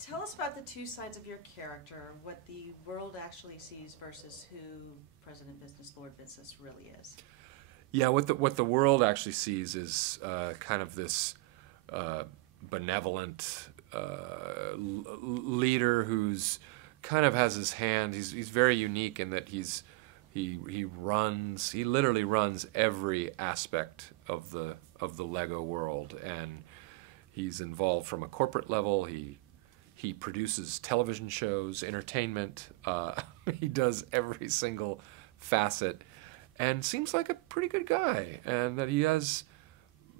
Tell us about the two sides of your character, what the world actually sees versus who President Business, Lord Business really is. Yeah, what the world actually sees is kind of this benevolent leader who's kind of has his hand. He's very unique in that he literally runs every aspect of the Lego world, and he's involved from a corporate level. He produces television shows, entertainment. He does every single facet, and seems like a pretty good guy. And that he has,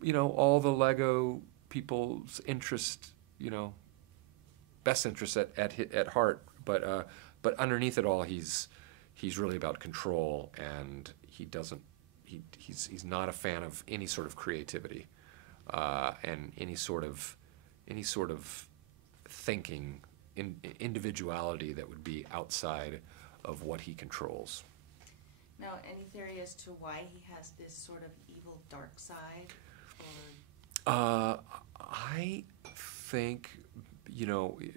all the Lego people's interest, best interest at heart. But underneath it all, he's really about control, and he's not a fan of any sort of creativity, and any sort of thinking, individuality that would be outside of what he controls. Now, any theory as to why he has this sort of evil dark side? I think,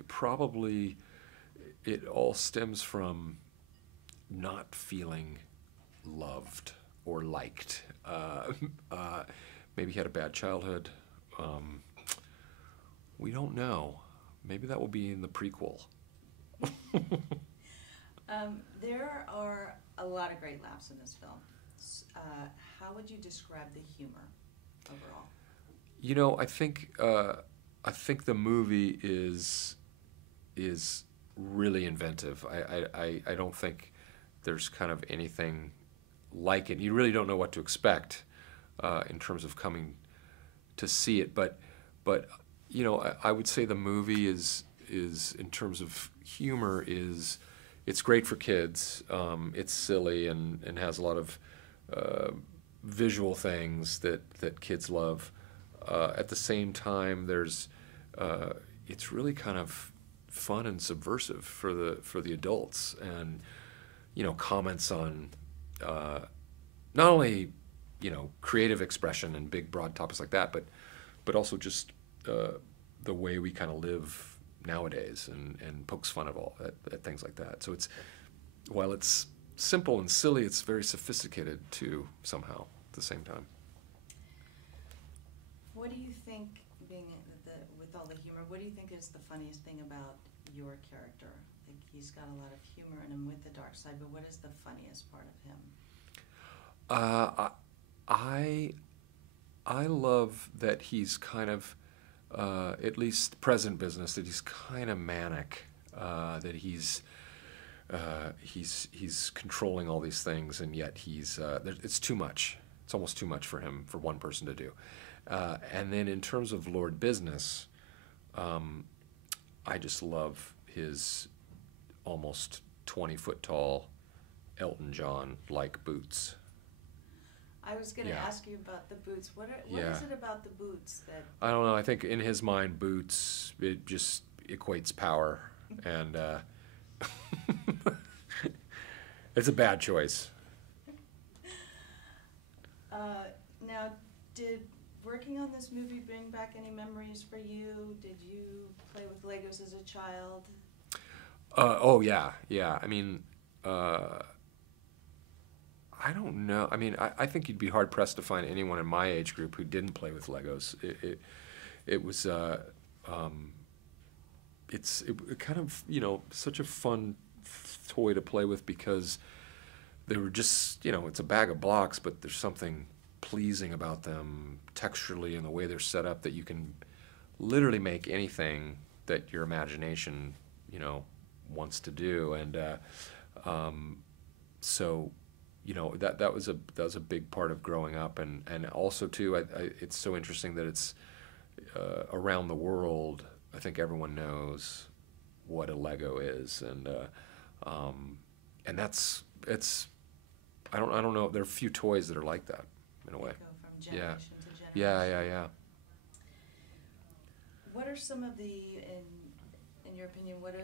probably it all stems from not feeling loved or liked. Maybe he had a bad childhood. We don't know. Maybe that will be in the prequel. There are a lot of great laughs in this film. How would you describe the humor overall? I think the movie is really inventive. I don't think there's kind of anything like it. You really don't know what to expect in terms of coming to see it. But I would say the movie is in terms of humor it's great for kids. It's silly and has a lot of visual things that kids love. At the same time, it's really kind of fun and subversive for the adults, and comments on not only creative expression and big broad topics like that, but also just the way we kind of live nowadays, and pokes fun at things like that. So while it's simple and silly, it's very sophisticated too, somehow, at the same time. What do you think, with all the humor, what do you think is the funniest thing about your character? Like, he's got a lot of humor in him with the dark side, but what is the funniest part of him? I love that he's kind of, at least present business, that he's kind of manic, that he's controlling all these things, and yet it's too much. It's almost too much for him, for one person to do. And then in terms of Lord Business, I just love his almost 20-foot tall Elton John-like boots. I was going to ask you about the boots. What is it about the boots that... I don't know. I think in his mind, boots, it just equates power. And it's a bad choice. Now, did working on this movie bring back any memories for you? Did you play with Legos as a child? Oh, yeah. I mean... I don't know. I mean, I think you'd be hard pressed to find anyone in my age group who didn't play with Legos. It was it's kind of such a fun toy to play with, because they were just it's a bag of blocks, but there's something pleasing about them texturally and the way they're set up, that you can literally make anything that your imagination wants to do, and so. That was a big part of growing up, and also too, it's so interesting that it's around the world. I think everyone knows what a Lego is, and it's I don't know. There are a few toys that are like that in a way. Go from generation to generation. Yeah. What are some of in your opinion, what are